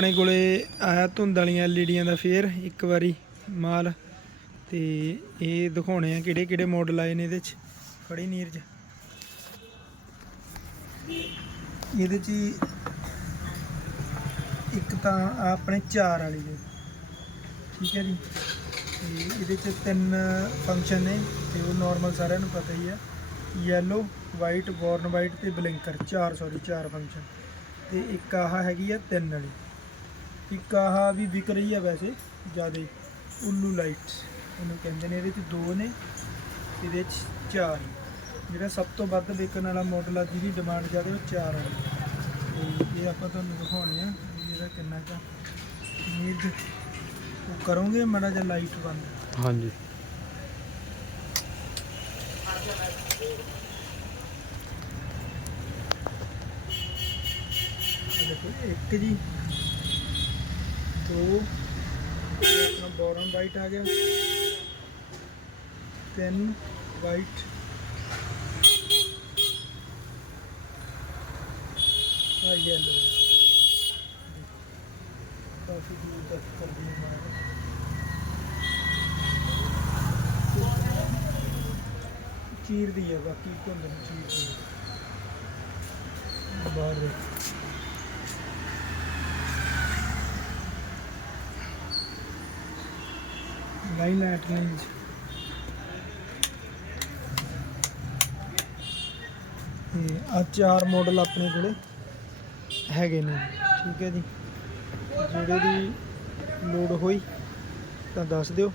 ਆਪਣੇ ਕੋਲੇ ਆਇਆ ਧੁੰਦ ਵਾਲੀਆਂ ਐਲਈਡੀਆਂ ਦਾ ਫੇਰ ਇੱਕ ਵਾਰੀ ਮਾਲ। ਤੇ ਇਹ ਦਿਖਾਉਣੇ ਆ ਕਿਹੜੇ ਕਿਹੜੇ ਮਾਡਲ ਆਏ ਨੇ ਇਹਦੇ ਚ। ਫੜੀ ਨੀਰਜ। ਇਹਦੇ ਚ ਇੱਕ ਤਾਂ ਆਪਣੇ 4 ਵਾਲੀ ਦੇ। ਠੀਕ ਹੈ ਜੀ। ਤੇ ਇਹਦੇ ਚ ਤਿੰਨ ਫੰਕਸ਼ਨ ਨੇ ਤੇ ਉਹ ਨਾਰਮਲ ਸਾਰਿਆਂ ਨੂੰ ਪਤਾ ਹੀ ਹੈ ਯੈਲੋ ਵਾਈਟ ਬੋਰਨ ਵਾਈਟ ਤੇ ਬਲਿੰਕਰ ਚਾਰ ਸੌਰੀ ਚਾਰ ਫੰਕਸ਼ਨ ਤੇ ਇੱਕ ਆਹ ਹੈਗੀ ਆ ਤਿੰਨ ਵਾਲੀ। ਇੱਕ ਆਹ ਵੀ ਵਿਕ ਰਹੀ ਆ ਵੈਸੇ ਜ਼ਿਆਦਾ ਉੱਲੂ ਲਾਈਟਸ ਇਹਨੂੰ ਕਹਿੰਦੇ ਨੇ ਇਹਦੇ ਚ ਦੋ ਨੇ ਇਹਦੇ ਚ ਚਾਰ। ਜਿਹੜਾ ਸਭ ਤੋਂ ਵੱਧ ਵਿਕਣ ਵਾਲਾ ਮਾਡਲ ਆ ਜਿਹਦੀ ਡਿਮਾਂਡ ਜ਼ਿਆਦਾ ਉਹ ਚਾਰ ਵਾਲੀ ਤੇ ਇਹ ਆਪਾਂ ਤੁਹਾਨੂੰ ਦਿਖਾਉਣੇ ਆ ਇਹਦਾ ਕਿੰਨਾ ਕੁ ਨੀਡ ਉਹ ਕਰੋਗੇ ਮਾੜਾ ਜਿਹਾ ਲਾਈਟ ਬੰਦ। ਹਾਂਜੀ। ਇੱਕ ਜੀ। ਦੋ ਇਹ ਆਪਣਾ ਬੋਰਨ ਵਾਈਟ ਆ ਗਿਆ ਤਿੰਨ ਵਾਈਟ ਆ ਯੈਲੋ ਕਾਫੀ ਦੂਰ ਤੱਕ ਕਰਦੀ ਹੈ ਮਾਰ ਚੀਰਦੀ ਹੈ ਬਾਕੀ ਧੁੰਦ ਨੂੰ ਚੀਰਦੀ ਹੈ ਬਾਹਰ ਦੇਖੋ ਲਾਈਟ ਰੇਂਜ ਤੇ ਆ ਚਾਰ ਮਾਡਲ ਆਪਣੇ ਕੋਲੇ ਹੈਗੇ ਨੇ, ਠੀਕ ਹੈ ਜੀ। ਜਿਹੜੇ ਦੀ ਲੋਡ ਹੋਈ ਤਾਂ ਦੱਸ ਦਿਓ।